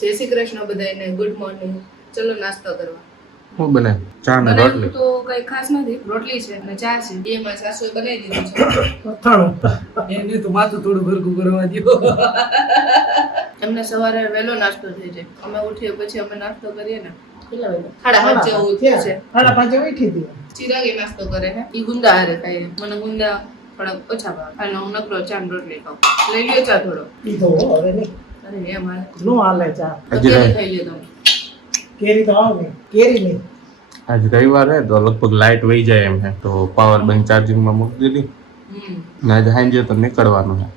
જય શ્રી કૃષ્ણ બધાને, good morning. ચલો નાસ્તો કરવા. શું બને? ચા ને રોટલી? તો કઈ ખાસ નથી, રોટલી છે અને ચા છે. એમાં સાસુએ બનાવી દીધું છે. એને તો માથું થોડું ભરકું કરવા દો. એમને સવારે વહેલો નાસ્તો થઈ જાય. અમે ઉઠીએ પછી અમે નાસ્તો કરીએ ને કેટલા વાગે? 5:30 જેવું થયું છે. 5:30 ઉઠી હતી. ચિરાગી નાસ્તો કરે છે. ઈ ગુંદા હારે ખાય. મને ગુંદા થોડા ઓછા ભાવે. અને હું નકરો ચા ને રોટલી ખાઉં. લઈ લ્યો ચા થોડો. ઈ તો હવે નહીં. અરે એમ હાલે. નો હાલે ચા. તો કેરી ખાઈ લ્યો તમે. કેરી તો આવે કેરી નહીં. આજ રવિવાર હે તો લગભગ લાઈટ વહી જાય એમ છે તો પાવર બેંક ચાર્જિંગ માં મૂકી દીધી ને આજે સાંજે તો નીકળવાનું છે.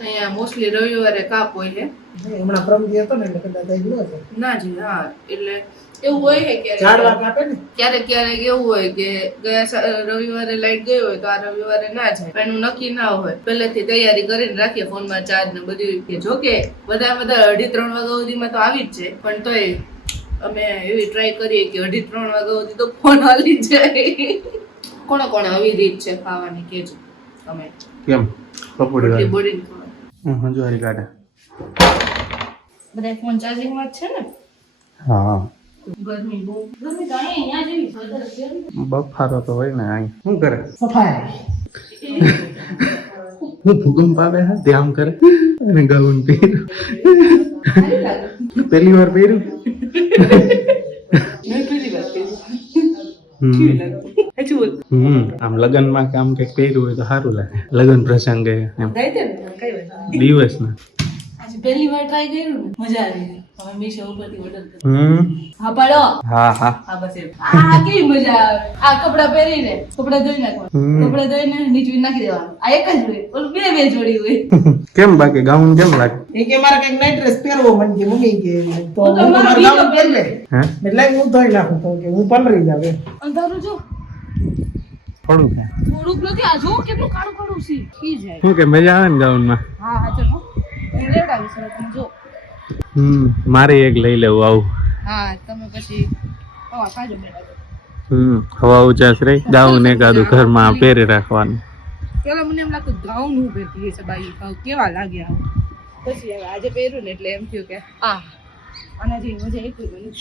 અહીંયા મોસ્ટલી રવિવારે કાપ હોય છે. હમણાં પ્રમદી હતો ને એટલે કદાચ થઈ ગયો છે. ના જી હા, એટલે એવું હોય છે કે ઝાડવા કાપે ને ક્યારેક ક્યારેક એવું હોય કે ગયા રવિવારે લાઈટ ગઈ હોય તો આ રવિવારે ના જાય. એનું નક્કી ના હોય. પહેલેથી તૈયારી કરીને રાખીએ ફોનમાં ચાર્જ ને બધું. કે જો કે બધા 2:30-3 વાગ્યા સુધીમાં તો આવી જ છે, પણ તોય અમે એવી ટ્રાય કરીએ કે 2:30-3 વાગ્યા સુધી તો ફોન હાલી જાય. કોણે કોણે આવી રીત છે ખાવાની કેજો તમે. કેમ પકોડી બોડી હજુ કાઢે બધા ફોન ચાર્જિંગમાં જ છે ને. હા ગરમી બહુ ગરમી તો અહીંયા જેવી વધારે છે. બફારો તો હોય ને અહીં શું કરે? સફાઈ હું ભૂકંપ આવે હા ધ્યાન કરે અને ગાઉન પહેર્યું. પહેલી વાર પહેર્યું. આમ લગન માં કામ કઈક પહેર્યું હોય તો સારું લાગે. લગન પ્રસંગે એમ દિવસ ને આજે પહેલી વાર ટ્રાય કર્યું ને મજા આવી. હવે મીશો ઉપરથી ઓર્ડર કર્યો. હા પાડો. હા હા હા બસ એમ. આ કેવી મજા આવે. આ કપડા પહેરીને કપડા ધોઈ નાખવા. કપડા ધોઈને નીચે નાખી દેવાનું. આ એક જ હોય. ઓલું બે જોડી હોય. કેમ બાકી ગાઉન કેમ લાગે? એ કે મારે કઈક નાઈટ ડ્રેસ પહેરવો મને કે મમ્મી કે તો હું તો હું મારો મારું ગાઉન બીજો પહેરી લે એટલે હું ધોઈ નાખું તો કે હું પલરી જાવ એમ. અંધારું જો. થોડું છે થોડુંક નથી. આ જો કેટલું કાળું કાળું છે. ઈ જાય. શું કે મજા આવે ને ગાઉન માં? હા હા ચલો. હું લેવડાવીશ તમે જો. મારે એક લઈ લેવું આવું. હા તમે પછી હવા કાજો બેઠા. હવા ઉચાસ રહી ગાઉન એકાદું ઘરમાં પહેરી રાખવાનું. પેલા મને એમ લાગતું ગાઉન હું પહેરતી હશે બાઈ. કેવા લાગ્યા પછી હવે આજે પહેર્યું ને એટલે એમ થયું કે આના જેવી મજા એક બની.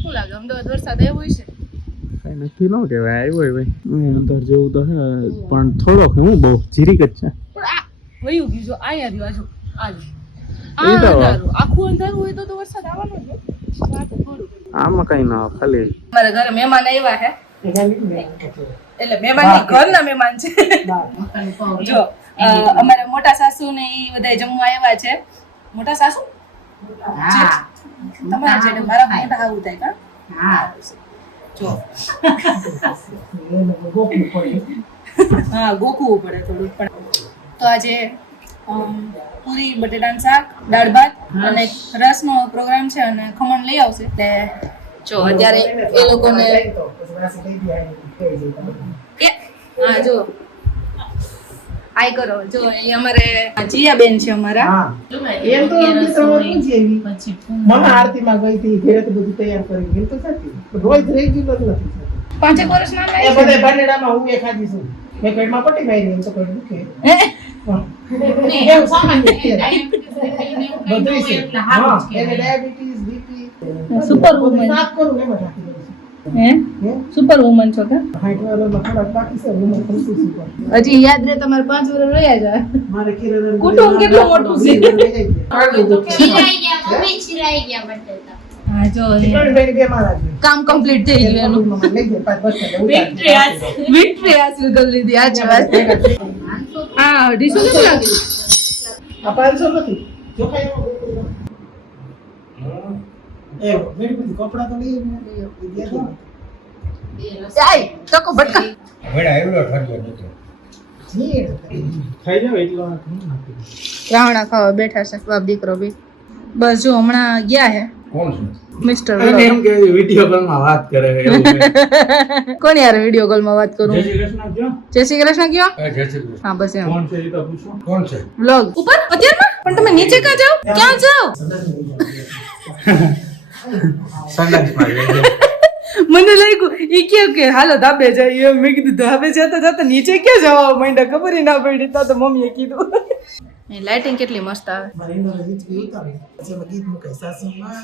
શું લાગે અમદાવાદ વરસાદ આવ્યો હોય છે? કઈ નક્કી ન કહેવાય આવ્યો હોય ભાઈ. અંદર જેવું તો છે પણ થોડોક હું બહુ જીરીક જ છે. પણ આ વયું ગયું જો અહીંયા રહ્યું આજે આખું અંધારું હોય તો વરસાદ આવવાનો જ. આમાં કઈ ના ખાલી મારા ઘરે મહેમાન આવ્યા છે. એટલે મહેમાન ની ઘરના મહેમાન છે. જો અમારા મોટા સાસુ ને ઈ બધા જમવા આવ્યા છે. મોટા સાસુ તમારા જેને મારા મોટા આવું થાય કા? હા જો હા ગોખવું પડે થોડું. પણ તો આજે પૂરી બટેટાનું શાક, દાળ ભાત અને રસનો પ્રોગ્રામ છે અને ખમણ લઈ આવશે. એટલે જો અત્યારે એ લોકોને હા જો આઈ કરો જો એ અમારે જીયા બેન છે અમારા. એમ તો પૂછી એવી મમ્મા આરતી માં ગઈ હતી ઘરે તો બધું તૈયાર કરી એમ તો સાચી રોજ રહી ગયું નથી. 5 વર્ષ ના એ બધે બનેડામાં હું એ ખાધી છું. મેં પેટમાં પટી ગઈ એમ તો કોઈ દુખે એવું સામાન્ય છે બધું છે. હા એને ડાયાબિટીસ બીપી સુપર વુમન સાફ કરું એમ રાખી દઉં છું. સુપર વુમન છો કે? હાઈટ વાળામાં થોડાક બાકી છે હું ખુશ છું. હજી યાદ રહે તમારે 5 વર્ષ રહ્યા જાય. મારે કિરણ કુટુંબ કેટલું મોટું છે. ચિરાઈ ગયા બટેટા. હા જો કિરણભાઈ બે મારા છે. કામ કમ્પ્લીટ થઈ ગયું એનું. વિક્ટરી હાસિલ કરી લીધી. આજ વાત. હા 250 કેટલું લાગે? આ 500 નથી જો ખાઈ એ મેરી બધી કપડા તો લઈ આય તકો ભટકા વડા એવડો ઠરલો નતો ખાઈ જાવ એટલો રાવણા ખાવા બેઠા છે બાપ દીકરો બી. બસ જો હમણાં ગયા હે કોણ છે મિસ્ટર એમ કે વિડિયો કોલમાં વાત કરે એવું કોણ યાર વિડિયો કોલમાં વાત કરું? જય શ્રી કૃષ્ણ કયો? જય શ્રી કૃષ્ણ કયો? જય શ્રી કૃષ્ણ. હા બસ એમ. કોણ છે એ તો પૂછો. કોણ છે? વ્લોગ ઉપર અત્યારમાં પણ તમે નીચે ક્યાં જાઓ? ક્યાં જાઓ? સંડાસ માં મને લાગ્યું ઈ કે હાલો ધાબે જઈએ. મેં કીધું ધાબે જતા જતા નીચે ક્યાં જવા માંડ્યા ખબર ના પડી. તો મમ્મીએ કીધું લાઇટિંગ કેટલી મસ્ત આવે. મારી ઇન્દોર ગીત બી ઉતારે પછી એમાં ગીત મુકાય સાસુમાં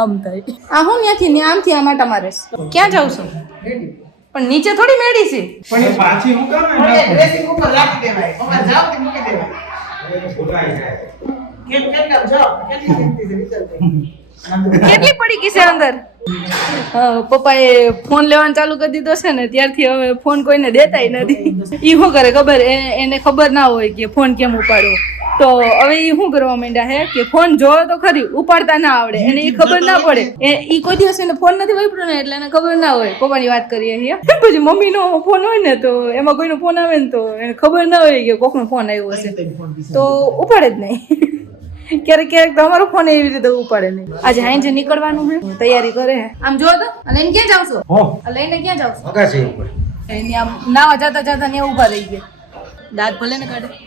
આમ થાય. આ હું ત્યાંથી ને આમથી આમ આટા મારેશ. ક્યાં જાઉં છું? પણ નીચે થોડી મેડી છે. પણ એ પાછી હું કામ ડ્રેસિંગ ઉપર રાખી દેવાય અમાર જાવ તે મૂકી દેવાય કેમ જાવ કેટલી કિંમતી છે વિચાર કેટલી પડી ગઈ છે અંદર? પપ્પાએ ફોન લેવાનું ચાલુ કરી દીધો છે ને ત્યારથી હવે ફોન કોઈને દેતાય નથી. ઈ શું કરે ખબર? એને ખબર ના હોય કે ફોન કેમ ઉપાડવો. તો હવે ઈ શું કરવા માંડ્યા હે કે ફોન જોવો તો ખરી, ઉપાડતા ના આવડે. એને ઈ ખબર ના પડે. ઈ કોઈ દિવસ એને ફોન નથી વાપર્યો ને એટલે એને ખબર ના હોય. પપ્પાની વાત કરીએ છીએ. પછી મમ્મીનો ફોન હોય ને તો એમાં કોઈનો ફોન આવે ને તો એને ખબર ના હોય કે કોકનો ફોન આવ્યો હશે તો ઉપાડે જ નહીં. ક્યારેક ક્યારેક તમારો ફોન એવી રીતે ઉપાડે નહીં. આજે હાંજે નીકળવાનું છે, તૈયારી કરે હે. આમ જો તો લઈને ક્યાં જાવ છો? લઈને ક્યાં જાવ છો? અગાસી ઉપર એની આમ નાવા જતા જતા ને ઉભા રહી ગયા. દાંત ભલે ને કાઢે.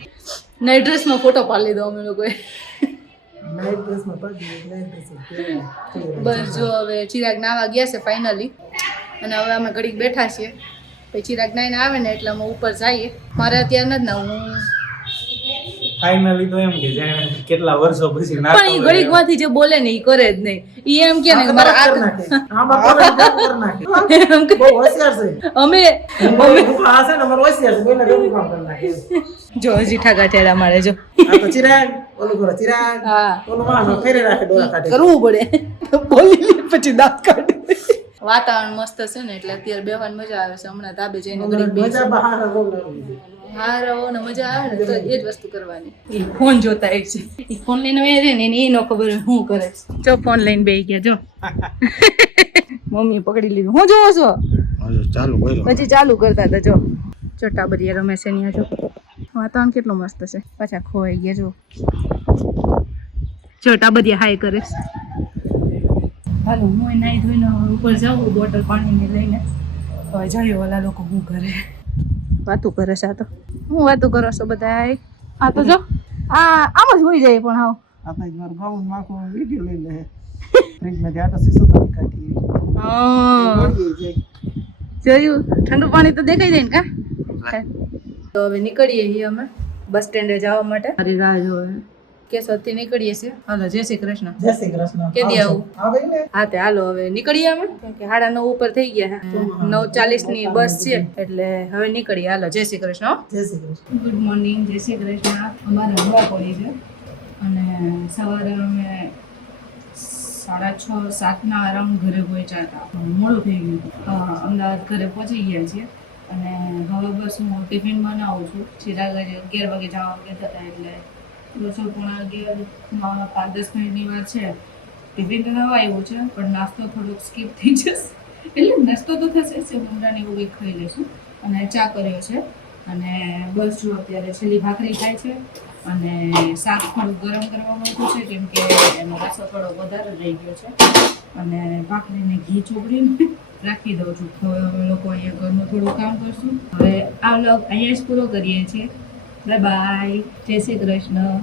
નાઈટ ડ્રેસમાં ફોટો પાડી લીધો અમે લોકોએ. નાઈટ ડ્રેસમાં પાડી નાઈટ ડ્રેસ બસ જો હવે ચિરાગ નાવા ગયા છે ફાઇનલી અને હવે અમે ઘડીક બેઠા છીએ. પછી ચિરાગ નાઈને આવે ને એટલે અમે ઉપર જઈએ. મારે અત્યારે નથી ના હું ફાઇનલી તો એમ કે જાણે કેટલા વર્ષો પછી પણ ઈ ઘડીક માંથી જે બોલે ને ઈ કરે જ નહીં. ઈ એમ કે ને કે મારા આ આમાં કોને કામ નાખે એમ કે બહુ હોશિયાર છે અમે આ છે ને અમારો હોશિયાર છે કોઈને ગમે કામ કરી નાખે જો હજી ઠાકા ઠેડા મારે જો આ તો ચિરાગ ઓલું કરો ચિરાગ હા ઓલું માનો ફેરે રાખે ડોળા કાઢે કરવું પડે. બોલી લે પછી દાંત કાઢે. વાતાવરણ મસ્ત છે ને એટલે અત્યારે બેવાની મજા આવે છે. હમણાં ધાબે જઈને ઘડીક મજા બેસી બહાર રોગ હા રહો ને મજા આવે ને તો એ જ વસ્તુ કરવાની. એ ફોન જોતા હોય છે. એ ફોન લઈને બેસે ને એને એ ન ખબર હોય શું કરે છે. જો ફોન લઈને બેસી ગયા જો. મમ્મી પકડી લીધું. હું જોવો છો? ચાલુ કર્યો પછી ચાલુ કરતા હતા જો. જો ટાબરિયા રમે છે અહીંયા જો. વાતાવરણ કેટલું મસ્ત છે. પાછા ખોવાઈ ગયા જો. જો ટાબરિયા હાય કરે છે. હાલો હું નાઈ ધોઈને ઉપર જાઉં બોટલ પાણીની લઈને. હવે જોઈએ ઓલા લોકો શું કરે. વાતું કરે છે આ તો. હું વાતું કરો છો બધા? આ તો જો આમ જ હોઈ જાય પણ હાવ. આપણે એક વાર ગાઉન માખો વિડિયો લઈ લે ફ્રીજમાં આટો સીસો તો કાઢી હા જોયું. ઠંડુ પાણી તો દેખાઈ જાય ને કા. તો હવે નીકળીએ છીએ અમે બસ સ્ટેન્ડે જવા માટે. મારી રાહ જોવે. કેશોદથી નીકળીએ છીએ. હાલો જય શ્રી કૃષ્ણ. જય શ્રી કૃષ્ણ કેદી આવું? આવે ને હા તે હાલો હવે નીકળીએ અમે કેમ કે 9:30 ઉપર થઈ ગયા. 9:40 ની બસ છે એટલે હવે નીકળીએ. હાલો જય શ્રી કૃષ્ણ. જય શ્રી કૃષ્ણ. ગુડ મોર્નિંગ, જય શ્રી કૃષ્ણ. અમારે હવા પડી છે અને સવારે અમે 6:30-7 ના અરાઉન્ડ ઘરે પહોંચ્યા હતા. મોડું થઈ ગયું હતું. અમદાવાદ ઘરે પહોંચી ગયા છીએ અને હવે બસ હું ટિફિન બનાવું છું. ચિરાગ 11 વાગે જવા કહેતા હતા એટલે 10:30 5-10 મિનિટની વાર છે. ટિફિન તો નવા આવ્યું છે પણ નાસ્તો થોડોક સ્કીપ થઈ જશે. એટલે નાસ્તો તો થશે જ. ઉમરાની એવું કંઈક ખાઈ લઈશું અને ચા કર્યો છે અને બસ જો અત્યારે છેલ્લી ભાખરી ખાય છે અને શાક થોડું ગરમ કરવા મૂક્યું છે કેમ કે એનો રસો થોડો વધારે રહી ગયો છે અને ભાખરીને ઘી ચોપડીને રાખી દઉં છું. તો અમે લોકો અહીંયા ઘરનું થોડું કામ કરશું. હવે આ વ્લોગ અહીંયા જ પૂરો કરીએ છીએ. Bye bye. જય શ્રી કૃષ્ણ.